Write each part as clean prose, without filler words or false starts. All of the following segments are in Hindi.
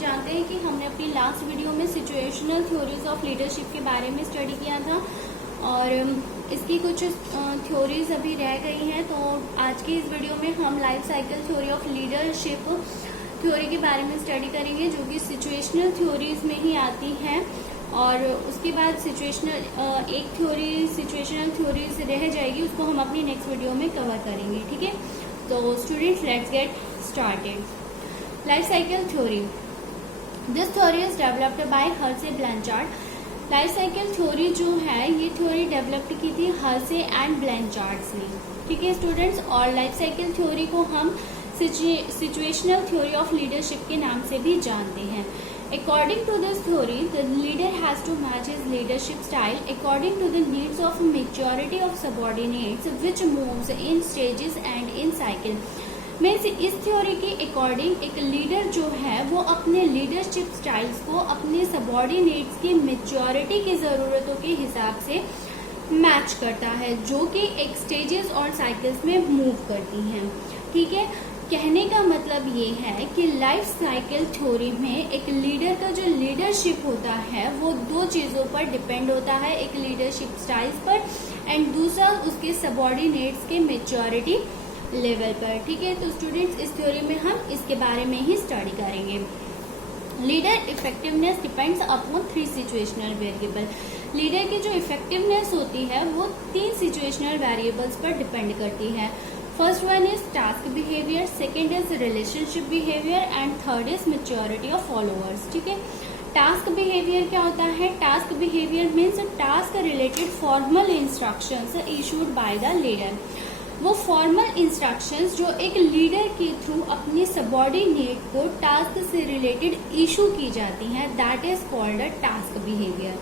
जानते हैं कि हमने अपनी लास्ट वीडियो में सिचुएशनल थ्योरीज ऑफ लीडरशिप के बारे में स्टडी किया था और इसकी कुछ थ्योरीज अभी रह गई हैं। तो आज की इस वीडियो में हम life cycle theory of leadership theory के बारे में स्टडी करेंगे, जो कि सिचुएशनल थ्योरीज में ही आती हैं। और उसके बाद एक थ्योरी सिचुएशनल थ्योरीज रह जाएगी, उसको हम अपनी नेक्स्ट वीडियो में कवर करेंगे। ठीक है, तो students let's get started. Life cycle theory, this theory is developed by Hersey Blanchard. Life cycle theory जो है ये थ्योरी डेवलप्ड की थी हर्से एंड ब्लैंचार्ड ने। ठीक है स्टूडेंट्स, और लाइफ साइकिल थ्योरी को हम सिचुएशनल थ्योरी ऑफ लीडरशिप के नाम से भी जानते हैं। According to this theory, the leader has to match his leadership style according to the needs of maturity of subordinates, which moves in stages and in cycle. Means इस थ्योरी के अकॉर्डिंग एक लीडर जो है वो अपने लीडरशिप स्टाइल्स को अपने सबॉर्डिनेट्स की मेच्योरिटी की ज़रूरतों के हिसाब से मैच करता है, जो कि एक स्टेजेस और साइकिल्स में मूव करती हैं। ठीक है, कहने का मतलब ये है कि लाइफ साइकिल थ्योरी में एक लीडर का जो लीडरशिप होता है वो दो चीज़ों पर डिपेंड होता है, एक लीडरशिप स्टाइल्स पर एंड दूसरा उसके सबॉर्डिनेट्स के मेच्योरिटी लेवल पर। ठीक है, तो स्टूडेंट्स इस थ्योरी में हम इसके बारे में ही स्टडी करेंगे। Leader effectiveness depends upon 3 situational variable. Leader की जो इफेक्टिवनेस होती है वो 3 सिचुएशनल वेरिएबल्स पर डिपेंड करती है। First one is task behaviour, second is relationship behaviour and third is maturity of followers. ठीक है, टास्क बिहेवियर क्या होता है? Task behaviour means task related formal instructions issued by the leader. वो फॉर्मल इंस्ट्रक्शंस जो एक लीडर के थ्रू अपने सबॉर्डिनेट को टास्क से रिलेटेड इशू की जाती हैं, that is called a task behaviour.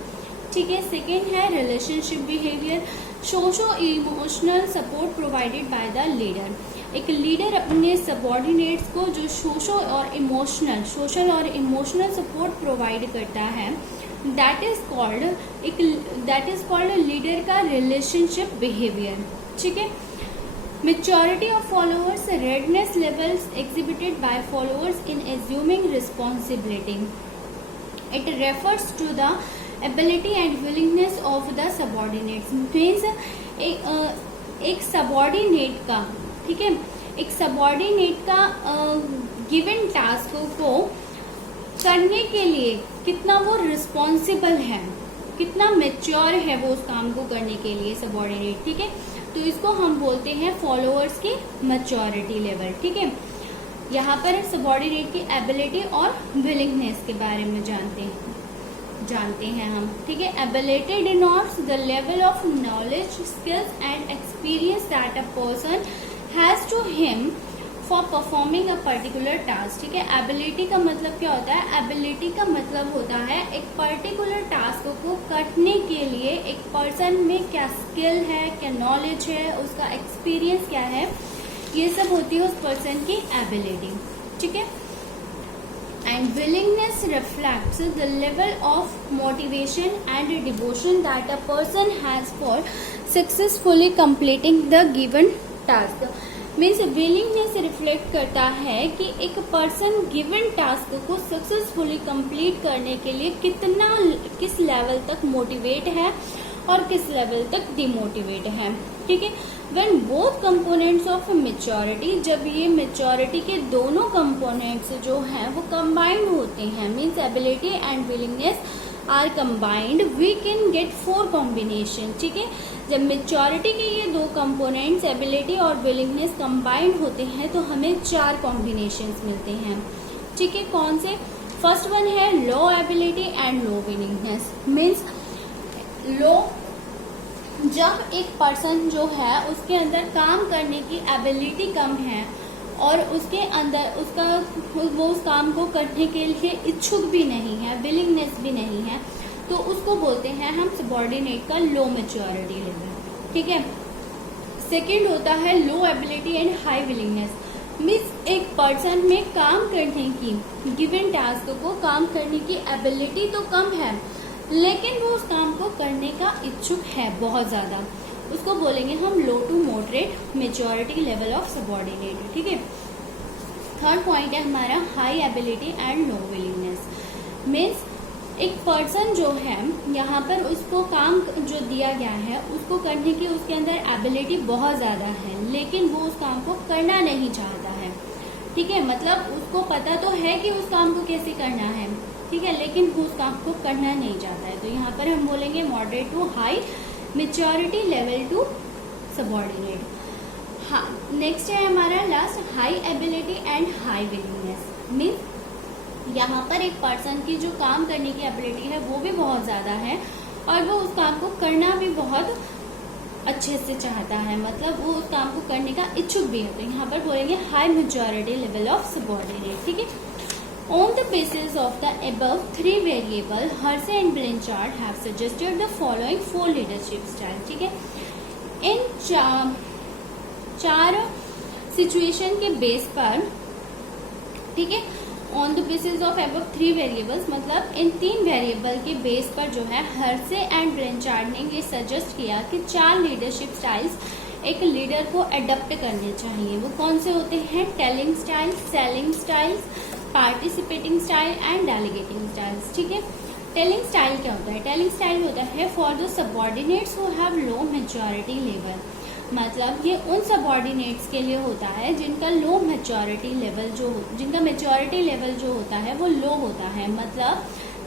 ठीक है, सेकेंड है relationship behaviour, socio emotional support provided by the leader. एक लीडर अपने सबॉर्डिनेट्स को जो सोशल और इमोशनल सपोर्ट प्रोवाइड करता है, दैट इज कॉल्ड लीडर का रिलेशनशिप बिहेवियर। ठीक है, maturity of followers, readiness levels exhibited by followers in assuming responsibility. It refers to the ability and willingness of the subordinates. Means एक सबॉर्डिनेट का, ठीक है, एक सबॉर्डिनेट का गिवन टास्क को करने के लिए कितना वो रिस्पॉन्सिबल है, कितना मेच्योर है वो उस काम को करने के लिए सबॉर्डिनेट। ठीक है, तो इसको हम बोलते हैं फॉलोअर्स की मैच्योरिटी लेवल। ठीक है, यहाँ पर सबॉर्डिनेट की एबिलिटी और विलिंगनेस के बारे में जानते हैं हम। ठीक है, ability denotes the level of knowledge, skills and experience that a person has to him for performing a particular task. ठीक है, एबिलिटी का मतलब क्या होता है? एबिलिटी का मतलब होता है एक पर्टिकुलर टास्क को करने के लिए एक पर्सन में क्या स्किल है, क्या नॉलेज है, उसका एक्सपीरियंस क्या है, ये सब होती है उस पर्सन की एबिलिटी। ठीक है, and willingness reflects the level of motivation and devotion that a person has for successfully completing the given task. Means willingness reflect करता है कि एक पर्सन गिवन टास्क को सक्सेसफुली कंप्लीट करने के लिए किस लेवल तक मोटिवेट है और किस लेवल तक डिमोटिवेट है। ठीक है, when both components of maturity, जब ये मेच्योरिटी के दोनों कंपोनेंट्स जो हैं वो कंबाइंड होते हैं, means ability and willingness are combined, we can get 4 combination. ठीक है, जब मेच्योरिटी के ये 2 कंपोनेंट्स एबिलिटी और विलिंगनेस कंबाइंड होते हैं तो हमें 4 कॉम्बिनेशंस मिलते हैं। ठीक है, कौन से? फर्स्ट वन है low ability and low willingness. Means low, जब एक पर्सन जो है उसके अंदर काम करने की एबिलिटी कम है और उसके अंदर वो उस काम को करने के लिए इच्छुक भी नहीं है, विलिंगनेस भी नहीं है, तो उसको बोलते हैं हम सबॉर्डिनेट का लो मैच्योरिटी लेवल। ठीक है, सेकंड होता है low ability and high willingness. Means एक पर्सन में काम करने की, गिवन टास्क को काम करने की एबिलिटी तो कम है, लेकिन वो उस काम को करने का इच्छुक है बहुत ज्यादा, उसको बोलेंगे हम low to moderate maturity level of subordinate. ठीक है, थर्ड पॉइंट है हमारा high ability and low willingness. Means एक पर्सन जो है यहाँ पर उसको काम जो दिया गया है उसको करने की उसके अंदर एबिलिटी बहुत ज्यादा है, लेकिन वो उस काम को करना नहीं चाहता है। ठीक है, मतलब उसको पता तो है कि उस काम को कैसे करना है, ठीक है, लेकिन वो उस काम को करना नहीं चाहता है। तो यहाँ पर हम बोलेंगे moderate to high maturity level to subordinate. हाँ, नेक्स्ट है हमारा last high ability and high willingness. Means यहाँ पर एक पर्सन की जो काम करने की एबिलिटी है वो भी बहुत ज्यादा है और वो उस काम को करना भी बहुत अच्छे से चाहता है, मतलब वो उस काम को करने का इच्छुक भी है। तो यहाँ पर बोलेंगे high maturity level of subordinate. ठीक है, on the basis of the above 3 variable, Hersey and Blanchard have suggested the following 4 leadership style. ठीक है, इन चार सिचुएशन के बेस पर, ठीक है, on the basis of above 3 variables, मतलब इन 3 वेरिएबल के बेस पर जो है हर्से एंड ब्लैंचार्ड ने ये सजेस्ट किया कि 4 लीडरशिप स्टाइल्स एक लीडर को अडॉप्ट करने चाहिए। वो कौन से होते हैं? Telling style, selling styles, participating style and delegating styles. ठीक है, टेलिंग स्टाइल क्या होता है? टेलिंग स्टाइल होता है for the subordinates who have low maturity level, मतलब ये उन सबऑर्डिनेट्स के लिए होता है जिनका लो मैच्योरिटी लेवल जिनका मैच्योरिटी लेवल जो होता है वो लो होता है, मतलब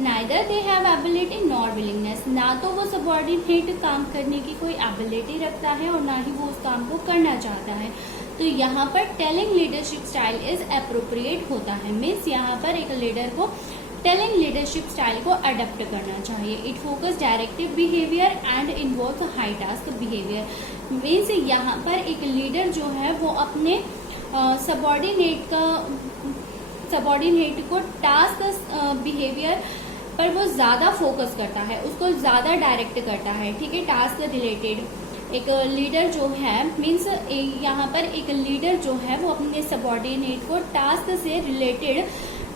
neither they have ability nor willingness, ना तो वो सबऑर्डिनेट काम करने की कोई एबिलिटी रखता है और ना ही वो उस काम को करना चाहता है। तो यहाँ पर telling leadership style is appropriate होता है। मीन्स यहाँ पर एक लीडर को टेलिंग लीडरशिप स्टाइल को अडॉप्ट करना चाहिए। It focus directive behaviour and involve high task behaviour. Means यहाँ पर एक लीडर जो है वो अपने सबऑर्डिनेट को टास्क बिहेवियर पर वो ज्यादा फोकस करता है, उसको ज्यादा डायरेक्ट करता है। ठीक है, टास्क रिलेटेड एक लीडर जो है, मीन्स यहाँ पर एक लीडर जो है वो अपने सबऑर्डिनेट को टास्क से रिलेटेड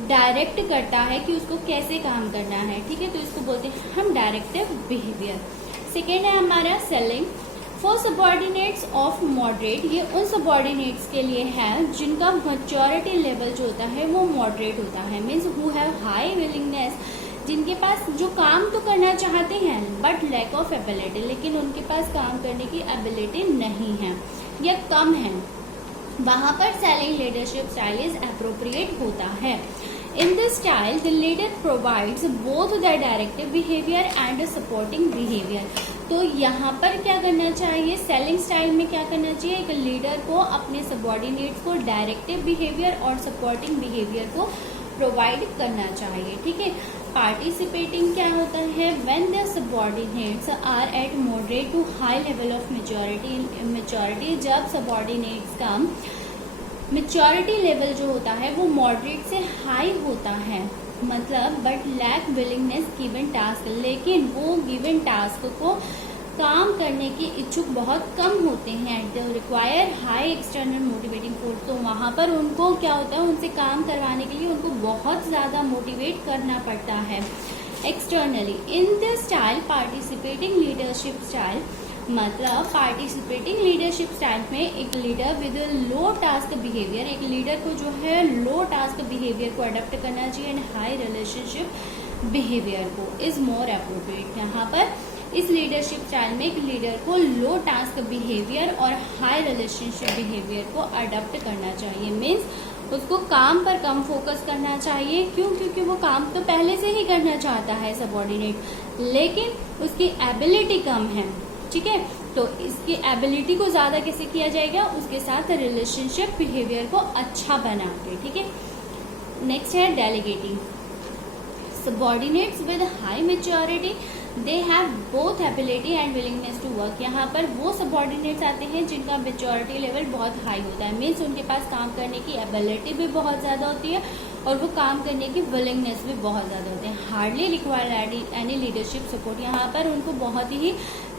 डायरेक्ट करता है कि उसको कैसे काम करना है। ठीक है, तो इसको बोलते हैं हम डायरेक्टिव बिहेवियर। सेकेंड है हमारा selling for subordinates of moderate. ये उन सबऑर्डिनेट्स के लिए है जिनका मैच्योरिटी लेवल जो होता है वो मॉडरेट होता है। Means who have high willingness, जिनके पास जो काम तो करना चाहते हैं बट लैक ऑफ एबिलिटी, लेकिन उनके पास काम करने की एबिलिटी नहीं है या कम है, वहां पर selling leadership style is appropriate होता है। In this style, the leader provides both the directive behavior and the supporting behavior. तो यहाँ पर क्या करना चाहिए? सेलिंग स्टाइल में क्या करना चाहिए? एक लीडर को अपने सबऑर्डिनेट्स को डायरेक्टिव बिहेवियर और सपोर्टिंग बिहेवियर को प्रोवाइड करना चाहिए। ठीक है, पार्टिसिपेटिंग क्या होता है? When the subordinates are at moderate to high level of maturity, जब सबऑर्डिनेट्स का मैच्योरिटी लेवल जो होता है वो मॉडरेट से हाई होता है, मतलब but lack willingness given task, लेकिन वो गिवन टास्क को काम करने के इच्छुक बहुत कम होते हैं। They require high external motivating force, तो वहां पर उनको क्या होता है? उनसे काम करवाने के लिए उनको बहुत ज्यादा मोटिवेट करना पड़ता है externally. In this style participating leadership style, मतलब पार्टिसिपेटिंग लीडरशिप स्टाइल में एक leader with low task behaviour, एक लीडर को जो है लो टास्क बिहेवियर को अडॉप्ट करना चाहिए एंड हाई रिलेशनशिप बिहेवियर को इज मोर अप्रोप्रिएट। यहाँ पर इस लीडरशिप स्टाइल में एक लीडर को लो टास्क बिहेवियर और हाई रिलेशनशिप बिहेवियर को अडॉप्ट करना चाहिए। मीन्स उसको काम पर कम फोकस करना चाहिए। क्यों? क्योंकि वो काम तो पहले से ही करना चाहता है सबऑर्डिनेट, लेकिन उसकी एबिलिटी कम है। ठीक है, तो इसकी एबिलिटी को ज्यादा कैसे किया जाएगा? उसके साथ रिलेशनशिप बिहेवियर को अच्छा बना के। ठीक है, नेक्स्ट है delegating. Subordinates with high maturity they have both ability and willingness to work. यहाँ पर वो सबऑर्डिनेट्स आते हैं जिनका मैच्योरिटी लेवल बहुत हाई होता है, मीन्स उनके पास काम करने की एबिलिटी भी बहुत ज्यादा होती है और वो काम करने की विलिंगनेस भी बहुत ज्यादा होते हैं। Hardly required any leadership support, यहाँ पर उनको बहुत ही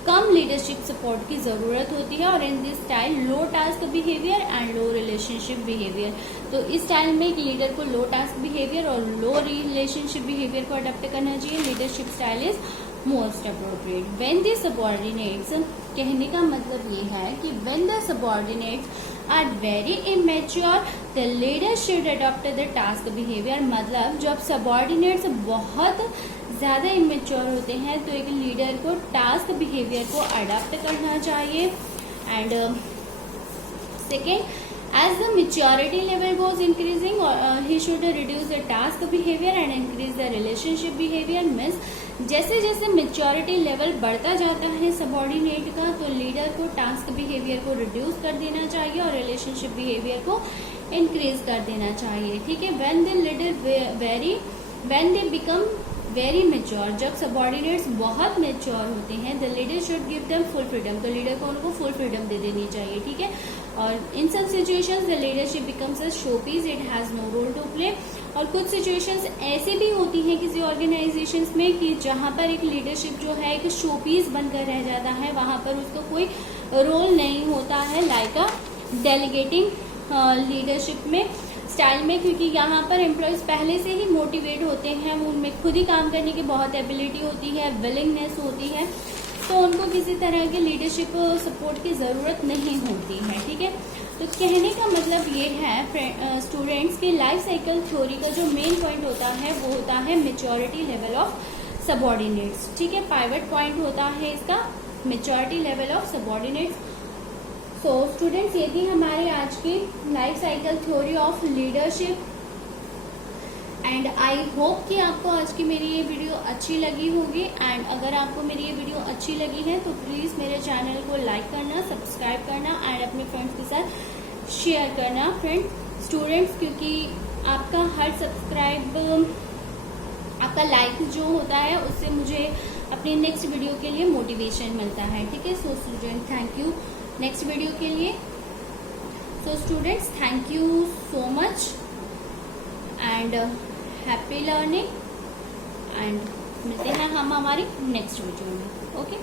कम लीडरशिप सपोर्ट की जरूरत होती है। और in this style low task behaviour and low relationship behaviour, तो इस स्टाइल में एक लीडर को लो टास्क बिहेवियर और लो रिलेशनशिप बिहेवियर को अडॉप्ट करना चाहिए। Leadership style is most appropriate. When the subordinates, कहने का मतलब ये है कि when the subordinates are very immature the leader should adopt the task behaviour. मतलब जब सबऑर्डिनेट्स बहुत ज्यादा इमेच्योर होते हैं तो एक लीडर को टास्क बिहेवियर को अडॉप्ट करना चाहिए। And second, as the maturity level goes increasing, he should reduce the task behavior and increase the relationship behavior। means जैसे जैसे मेच्योरिटी लेवल बढ़ता जाता है सबऑर्डिनेट का तो लीडर को टास्क बिहेवियर को रिड्यूस कर देना चाहिए और रिलेशनशिप बिहेवियर को इंक्रीज कर देना चाहिए। ठीक है। When they become very mature, जब सबऑर्डिनेट्स बहुत मेच्योर होते हैं, the leader should give them full freedom, तो लीडर को उनको फुल फ्रीडम दे देनी चाहिए। ठीक है। और in some situations the leadership becomes a showpiece, it has no role to play. और कुछ सिचुएशंस ऐसे भी होती हैं किसी ऑर्गेनाइजेशंस में कि जहां पर एक लीडरशिप जो है एक शोपीस बनकर रह जाता है, वहां पर उसको कोई रोल नहीं होता है, लाइक अ डेलीगेटिंग लीडरशिप में स्टाइल में, क्योंकि यहाँ पर एम्प्लॉयज पहले से ही मोटिवेट होते हैं, उनमें खुद ही काम करने की बहुत एबिलिटी होती है, विलिंगनेस होती है, तो उनको किसी तरह के लीडरशिप सपोर्ट की ज़रूरत नहीं होती है। ठीक है। तो कहने का मतलब ये है स्टूडेंट्स की लाइफ साइकिल थ्योरी का जो मेन पॉइंट होता है वो होता है मेच्योरिटी लेवल ऑफ सबऑर्डिनेट्स। ठीक है। पाइवट पॉइंट होता है इसका maturity level of subordinates. So students, ये थी हमारे आज की life cycle theory of leadership. And I hope कि आपको आज की मेरी ये वीडियो अच्छी लगी होगी। एंड अगर आपको मेरी ये वीडियो अच्छी लगी है तो प्लीज़ मेरे चैनल को लाइक करना, सब्सक्राइब करना एंड अपने फ्रेंड्स के साथ शेयर करना। स्टूडेंट्स, क्योंकि आपका हर सब्सक्राइब, आपका लाइक जो होता है उससे मुझे अपनी नेक्स्ट वीडियो के लिए मोटिवेशन मिलता है। ठीक है। So student, thank you next video के लिए। So students, thank you so much and happy learning. And मिलते हैं हम हमारी नेक्स्ट वीडियो में। ओके।